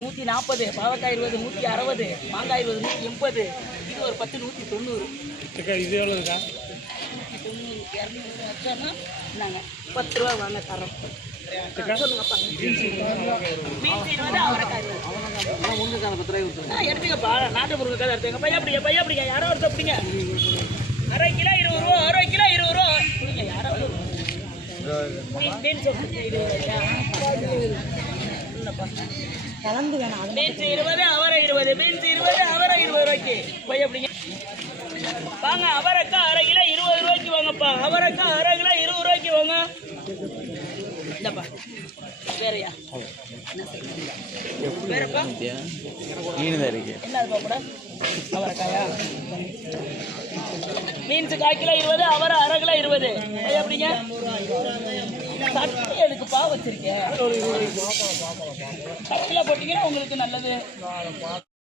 நூற்றி நாற்பது பாவக்காய் இருபது நூற்றி அறுபது மாங்காய் இருபது நூற்றி எண்பது. இது ஒரு பத்து நூற்றி தொண்ணூறு. இது எவ்வளோக்கா நூற்றி தொண்ணூறு இரநூறு வச்சோன்னா நாங்கள் பத்து ரூபா வாங்க தரோம் எடுத்துங்கப்பா நாட்டு முருங்கைக்காய் தான் எடுத்துங்க பையா பிடிங்க பையா பிடிங்க. யாரோ ஒருத்தர் பிடிங்க. அரை கிலோ இருபது ரூபா அரை கிலோ இருபது ரூபா. பிடிங்க யாரோ ஒரு பீன்- பீன்ஸ் ஒரு இருபது ரூபாயா? இல்லைப்பா. கலந்து வேணாம் அது பீன்ஸ் இருபது அவரை இருபது. பீன்ஸ் இருபது அவரை இருபது ரூபாய்க்கு. போய் அப்படிங்க வாங்க அவரைக்காய் அரை கிலோ இருபது ரூபாய்க்கு வாங்கப்பா. அவரைக்காய் அரை கிலோ இருபது ரூபாய்க்கு வாங்க. இந்தப்பா. வேறயா? வேறப்பா. கூட அவரைக்காயா? பீன்ஸ் கால் கிலோ இருபது அவரை அரை கிலோ இருபது. போய் அப்படிங்க சட்னி பா வச்சிருக்கேன். கட்டில போட்டீங்கன்னா உங்களுக்கு நல்லது.